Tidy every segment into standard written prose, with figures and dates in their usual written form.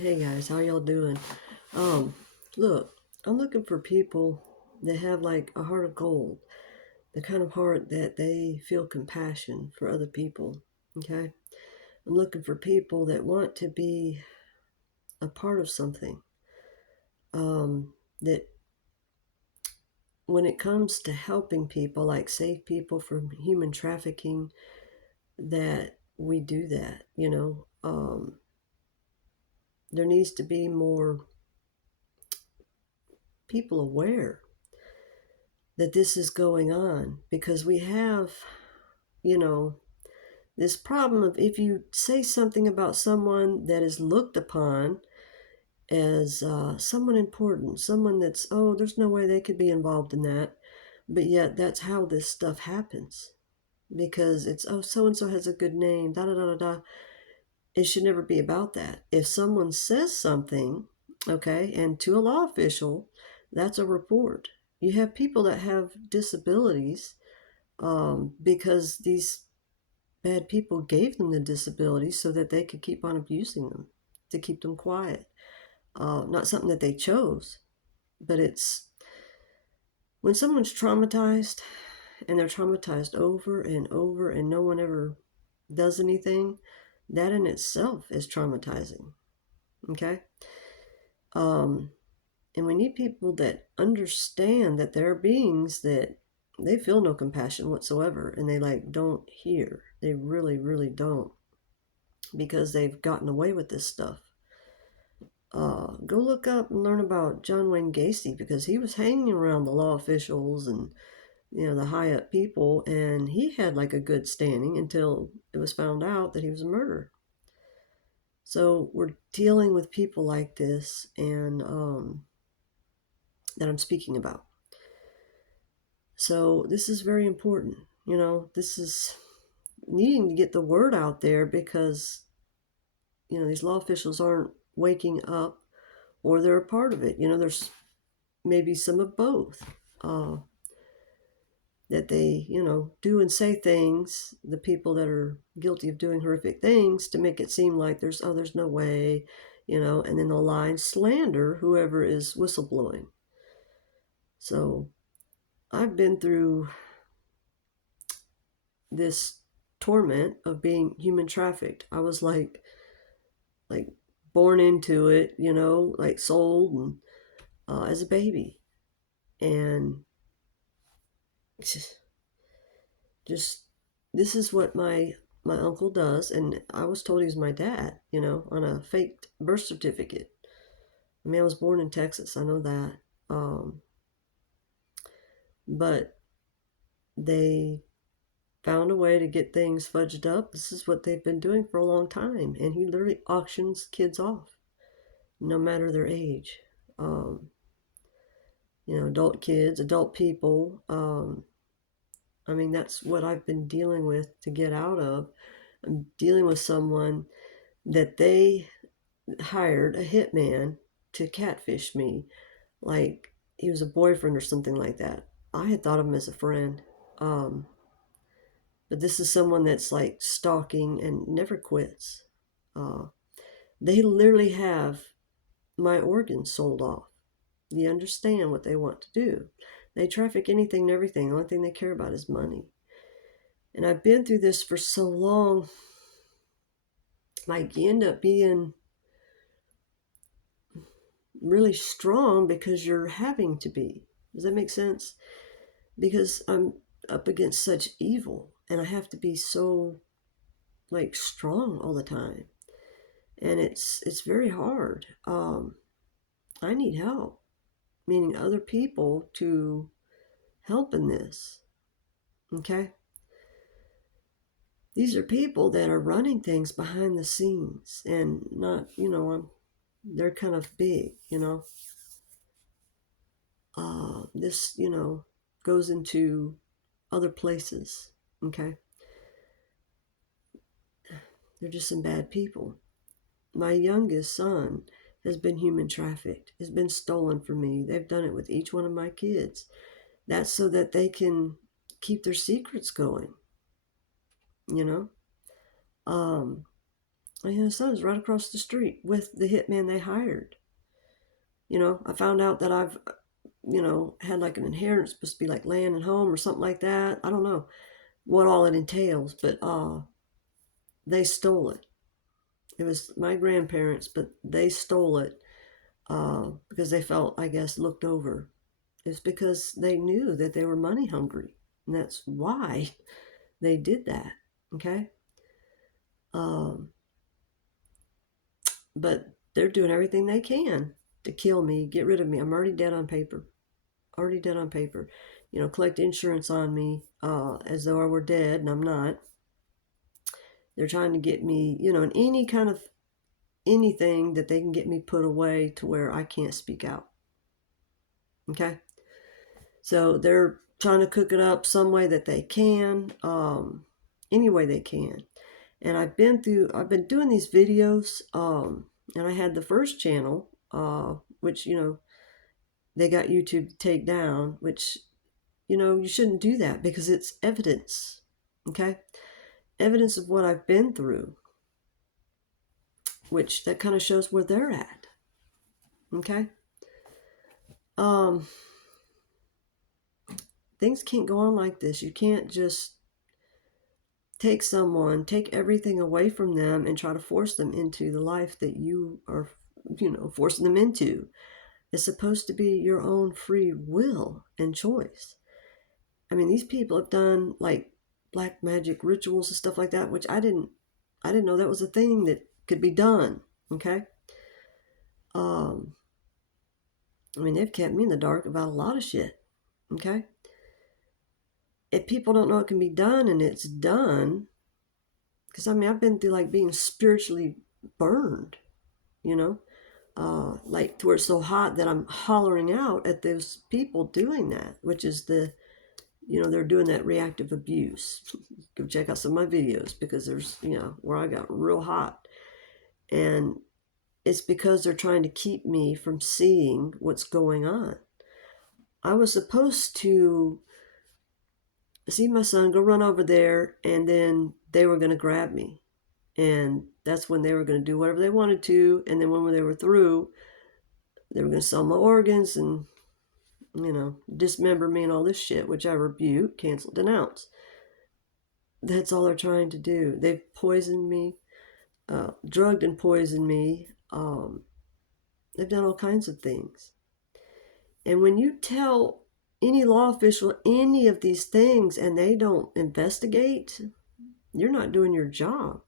Hey guys, how y'all doing? Um, Look, I'm looking for people that have like a heart of gold, the kind of heart that they feel compassion for other people. Okay? I'm looking for people that want to be a part of something. That when it comes to helping people, like save people from human trafficking, that we do that, there needs to be more people aware that this is going on because we have, you know, this problem of if you say something about someone that is looked upon as someone important, someone that's, oh, there's no way they could be involved in that. But yet that's how this stuff happens because it's, oh, so and so has a good name, da da da da da. It should never be about that. If someone says something, okay, and to a law official, that's a report. You have people that have disabilities because these bad people gave them the disability so that they could keep on abusing them, to keep them quiet. Not something that they chose, but it's when someone's traumatized and they're traumatized over and over and no one ever does anything, that in itself is traumatizing. Okay? Um, and we need people that understand that there are beings that they feel no compassion whatsoever and they like don't hear. They really, really don't because they've gotten away with this stuff. Go look up and learn about John Wayne Gacy because he was hanging around the law officials and the high up people, and he had like a good standing until it was found out that he was a murderer. So we're dealing with people like this, and that I'm speaking about. So this is very important. This is needing to get the word out there because these law officials aren't waking up or they're a part of it. There's maybe some of both. Uh, that they, do and say things, the people that are guilty of doing horrific things, to make it seem like there's no way, and then they'll lie and slander whoever is whistleblowing. So I've been through this torment of being human trafficked. I was like born into it, like sold and as a baby. And just this is what my uncle does, and I was told he was my dad, on a fake birth certificate. I mean, I was born in Texas, I know that. But they found a way to get things fudged up. This is what they've been doing for a long time, and he literally auctions kids off, no matter their age. Um, adult kids, adult people. I mean, that's what I've been dealing with to get out of. I'm dealing with someone that they hired a hitman to catfish me, like he was a boyfriend or something like that. I had thought of him as a friend. Um, but this is someone that's like stalking and never quits. Uh, they literally have my organs sold off. You understand what they want to do. They traffic anything and everything. The only thing they care about is money. And I've been through this for so long. Like, you end up being really strong because you're having to be. Does that make sense? Because I'm up against such evil and I have to be so like strong all the time. And it's very hard. I need help, meaning other people to help in this. Okay? These are people that are running things behind the scenes and not, they're kind of big, this, goes into other places. Okay? They're just some bad people. My youngest son has been human trafficked, has been stolen from me. They've done it with each one of my kids. That's so that they can keep their secrets going, you know? Um, My son's right across the street with the hitman they hired. I found out that I've, had like an inheritance, supposed to be like land and home or something like that. I don't know what all it entails, but they stole it. It was my grandparents, but they stole it because they felt, I guess, looked over. It's because they knew that they were money hungry, and that's why they did that. Okay. Um, but they're doing everything they can to kill me, get rid of me. I'm already dead on paper. Already dead on paper. Collect insurance on me as though I were dead, and I'm not. They're trying to get me, in any kind of anything that they can get me put away to where I can't speak out. Okay? So they're trying to cook it up some way that they can, any way they can. And I've been doing these videos, and I had the first channel, which, they got YouTube to take down, which, you shouldn't do that because it's evidence, okay? Evidence of what I've been through, which that kind of shows where they're at, okay? Things can't go on like this. You can't just take everything away from them and try to force them into the life that you are, forcing them into. It's supposed to be your own free will and choice. I mean, these people have done like black magic rituals and stuff like that, which I didn't know that was a thing that could be done. Okay. I mean, they've kept me in the dark about a lot of shit. Okay. If people don't know it can be done and it's done, because I mean, I've been through like being spiritually burned, like to where it's so hot that I'm hollering out at those people doing that, which is they're doing that reactive abuse. Go check out some of my videos because there's, where I got real hot. And it's because they're trying to keep me from seeing what's going on. I was supposed to see my son, go run over there, and then they were going to grab me. And that's when they were going to do whatever they wanted to. And then when they were through, they were going to sell my organs and, dismember me and all this shit, which I rebuke, cancel, denounce. That's all they're trying to do. They've poisoned me, drugged and poisoned me. They've done all kinds of things. And when you tell any law official any of these things and they don't investigate, you're not doing your job.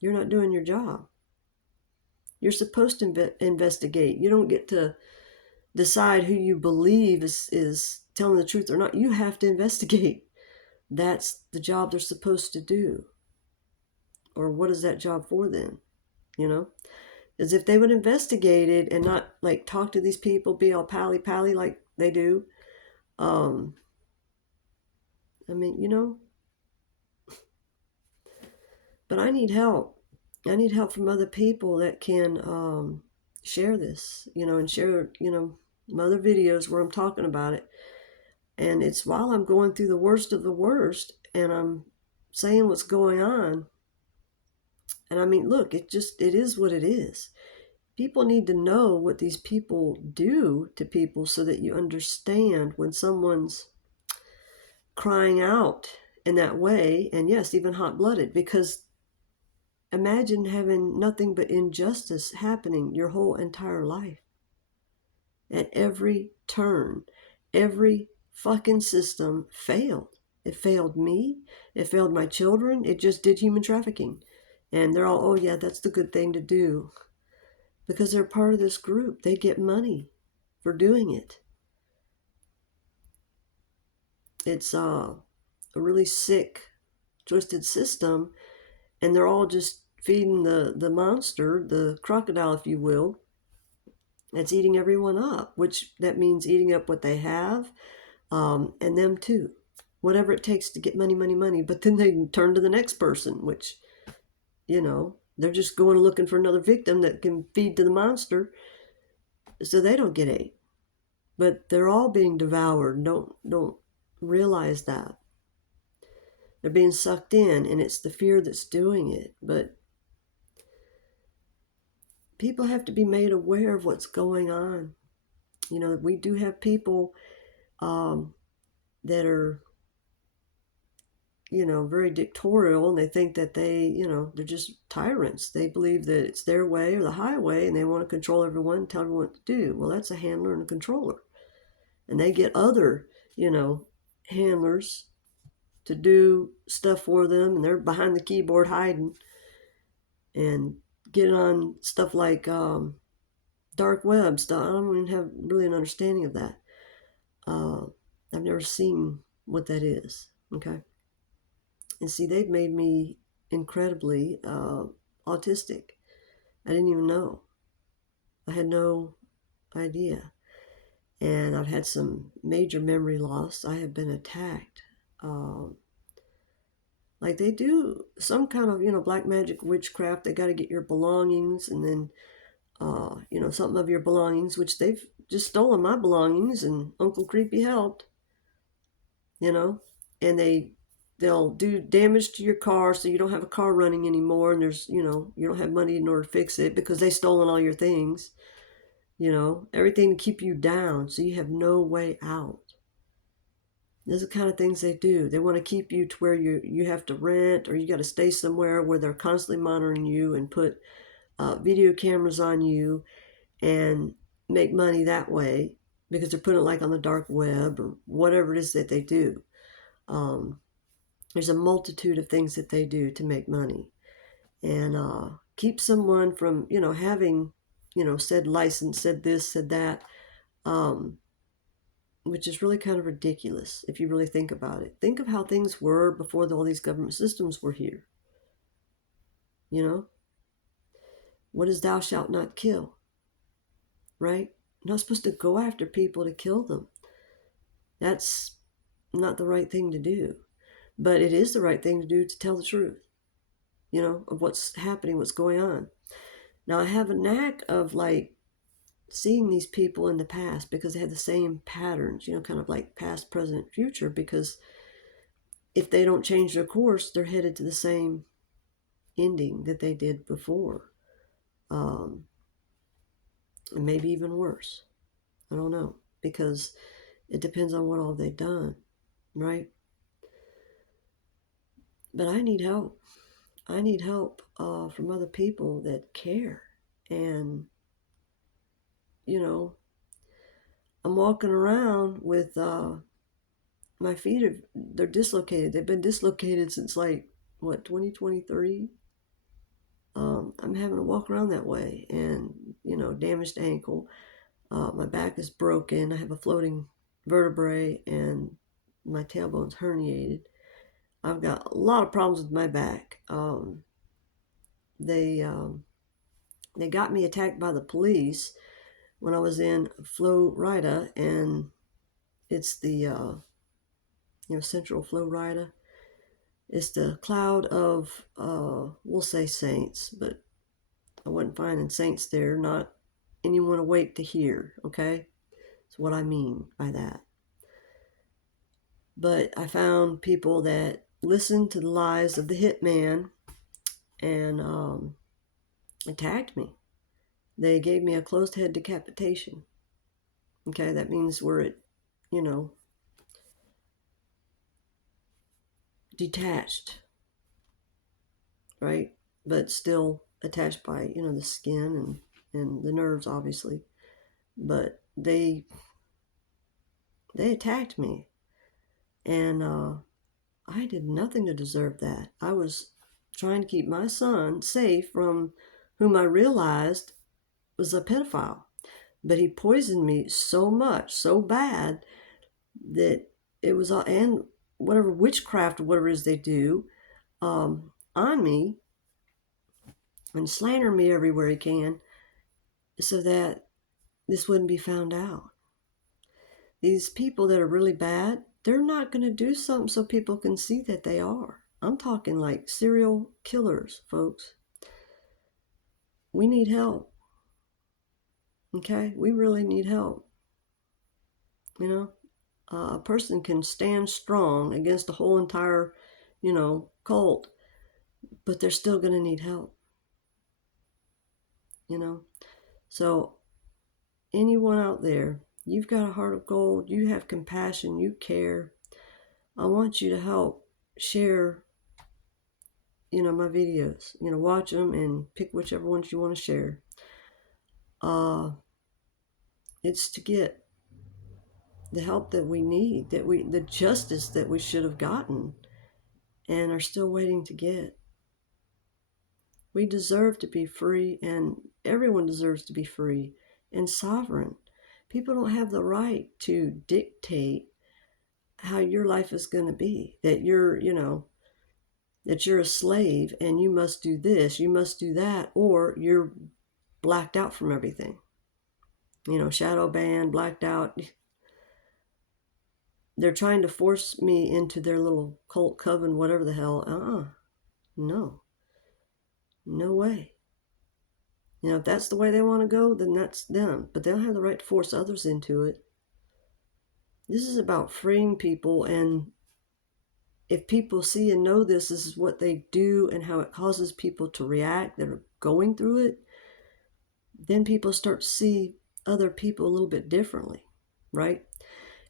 You're not doing your job. You're supposed to investigate. You don't get to decide who you believe is telling the truth or not. You have to investigate. That's the job they're supposed to do. Or what is that job for then? As if they would investigate it and not like talk to these people, be all pally like they do. I mean, but I need help. I need help from other people that can share this, and share, my other videos where I'm talking about it. And it's while I'm going through the worst of the worst and I'm saying what's going on. And I mean, look, it is what it is. People need to know what these people do to people so that you understand when someone's crying out in that way, and yes, even hot-blooded, because imagine having nothing but injustice happening your whole entire life. At every turn, every fucking system failed. It failed me. It failed my children. It just did human trafficking. And they're all, oh yeah, that's the good thing to do. Because they're part of this group. They get money for doing it. It's a really sick, twisted system. And they're all just feeding the monster, the crocodile, if you will, that's eating everyone up, which that means eating up what they have, and them too. Whatever it takes to get money, money, money. But then they turn to the next person, which, they're just going looking for another victim that can feed to the monster so they don't get ate. But they're all being devoured. Don't realize that. They're being sucked in, and it's the fear that's doing it. But people have to be made aware of what's going on. You know, we do have people that are, very dictatorial, and they think that they're just tyrants. They believe that it's their way or the highway, and they want to control everyone and tell everyone what to do. Well, that's a handler and a controller. And they get other, handlers to do stuff for them, and they're behind the keyboard hiding and get on stuff like dark web stuff. I don't even have really an understanding of that. I've never seen what that is. Okay. And see, they've made me incredibly autistic. I didn't even know. I had no idea. And I've had some major memory loss. I have been attacked. Like they do some kind of, black magic witchcraft. They got to get your belongings, and then, something of your belongings, which they've just stolen my belongings, and Uncle Creepy helped, and they'll do damage to your car so you don't have a car running anymore, and there's, you don't have money in order to fix it because they've stolen all your things, everything to keep you down so you have no way out. Those are the kind of things they do. They want to keep you to where you have to rent, or you got to stay somewhere where they're constantly monitoring you and put video cameras on you and make money that way, because they're putting it like on the dark web or whatever it is that they do. There's a multitude of things that they do to make money, and keep someone from, having, said license, said this, said that, which is really kind of ridiculous if you really think about it. Think of how things were before all these government systems were here. What is thou shalt not kill, right? You're not supposed to go after people to kill them. That's not the right thing to do. But it is the right thing to do to tell the truth, of what's happening, what's going on. Now, I have a knack of like seeing these people in the past because they have the same patterns, kind of like past, present, future, because if they don't change their course, they're headed to the same ending that they did before. And maybe even worse. I don't know, because it depends on what all they've done, right? But I need help. I need help from other people that care. And, I'm walking around with my feet they're dislocated. They've been dislocated since 2023. I'm having to walk around that way, and damaged ankle. My back is broken. I have a floating vertebrae, and my tailbone's herniated. I've got a lot of problems with my back. They got me attacked by the police when I was in Florida, and it's the Central Florida. It's the cloud of we'll say saints, but I wasn't finding saints there. Not anyone awake to hear. Okay, that's what I mean by that. But I found people that listened to the lies of the hitman and attacked me. They gave me a closed head decapitation. Okay, that means where it, detached, right? But still attached by, the skin and the nerves, obviously. But they attacked me, and I did nothing to deserve that. I was trying to keep my son safe from whom I realized was a pedophile. But he poisoned me so much, so bad, that it was, and whatever witchcraft or whatever it is they do on me, and slander me everywhere he can, so that this wouldn't be found out. These people that are really bad, they're not going to do something so people can see that they are. I'm talking like serial killers, folks. We need help. Okay? We really need help. A person can stand strong against a whole entire, cult, but they're still going to need help. you know. So anyone out there, you've got a heart of gold, you have compassion, you care. I want you to help share, my videos. Watch them and pick whichever ones you want to share. It's to get the help that we need, the justice that we should have gotten and are still waiting to get. We deserve to be free, and everyone deserves to be free and sovereign. People don't have the right to dictate how your life is going to be, that you're a slave and you must do this, you must do that, or you're blacked out from everything. Shadow banned, blacked out. They're trying to force me into their little cult coven, whatever the hell. No. No way. If that's the way they want to go, then that's them. But they don't have the right to force others into it. This is about freeing people, and if people see and know this is what they do and how it causes people to react that are going through it, then people start to see other people a little bit differently, right?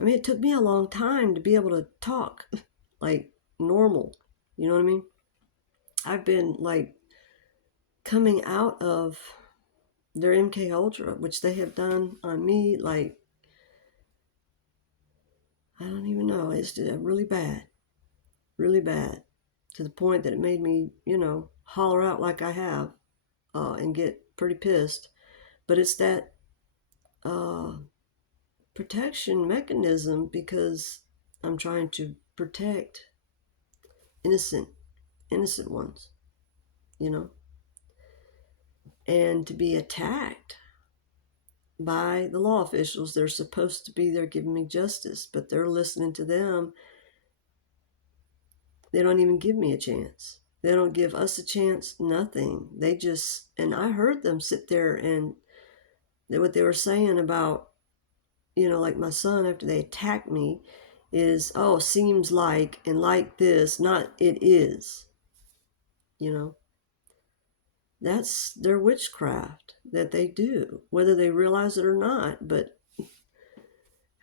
I mean, it took me a long time to be able to talk like normal. You know what I mean? I've been like coming out of their MK Ultra, which they have done on me, like, I don't even know. It's really bad, to the point that it made me, holler out like I have, and get pretty pissed. But it's that protection mechanism, because I'm trying to protect innocent ones, you know, and to be attacked by the law officials. They're supposed to be there giving me justice, but they're listening to them. They don't even give me a chance. They don't give us a chance, nothing. They just, and I heard them sit there and what they were saying about, like my son, after they attacked me, is, oh, seems like, and like this, not it is. That's their witchcraft that they do, whether they realize it or not. But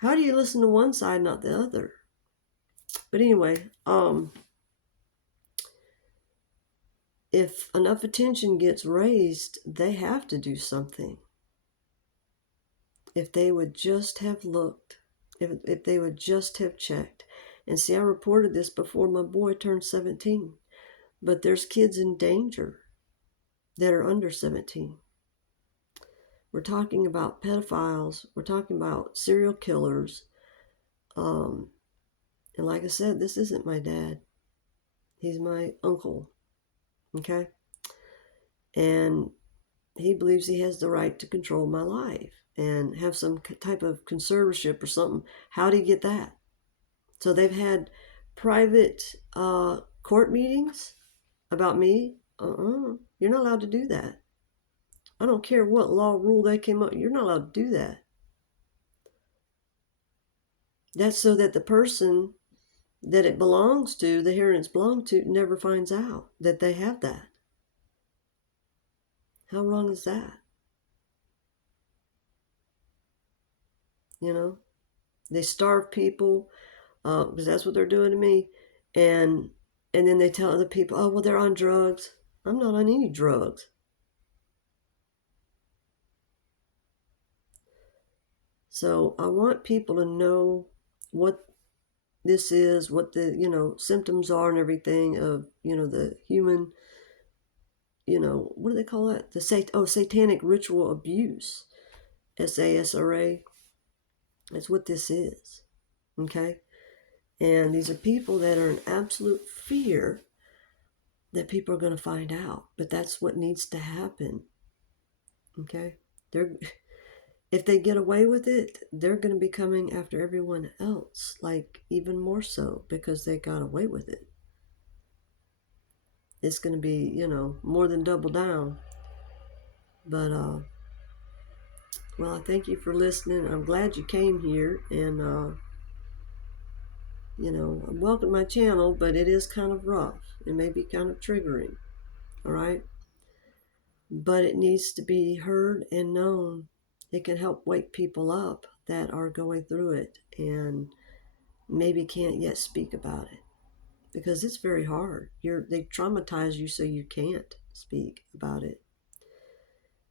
how do you listen to one side, not the other? But anyway, if enough attention gets raised, they have to do something. If they would just have looked, if they would just have checked. And see, I reported this before my boy turned 17. But there's kids in danger that are under 17. We're talking about pedophiles. We're talking about serial killers. And like I said, this isn't my dad. He's my uncle. Okay? And he believes he has the right to control my life and have some type of conservatorship or something. How do you get that? So they've had private court meetings about me. You're not allowed to do that. I don't care what law rule they came up. You're not allowed to do that. That's so that the person that it belongs to, the inheritance belong to, never finds out that they have that. How wrong is that? They starve people, because that's what they're doing to me, and then they tell other people, oh, well, they're on drugs. I'm not on any drugs. So I want people to know what this is, what the symptoms are and everything of the human, what do they call that? Satanic ritual abuse, SASRA. That's what this is. Okay? And these are people that are in absolute fear that people are going to find out. But that's what needs to happen. Okay? If they get away with it, they're going to be coming after everyone else, like even more so, because they got away with it. It's going to be, more than double down. But, well, I thank you for listening. I'm glad you came here, and, welcome to my channel, but it is kind of rough. It may be kind of triggering. All right? but it needs to be heard and known. It can help wake people up that are going through it and maybe can't yet speak about it, because it's very hard. They traumatize you so you can't speak about it,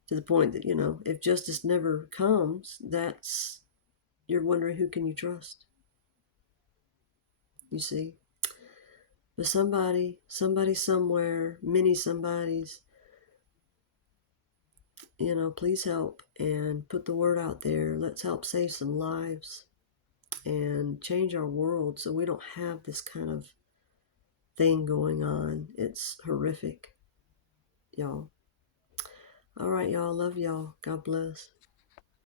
to the point that, if justice never comes, that's you're wondering, who can you trust? You see? But somebody somewhere, many somebodies, please help and put the word out there. Let's help save some lives and change our world so we don't have this kind of thing going on. It's horrific, y'all. All right, y'all. Love y'all. God bless.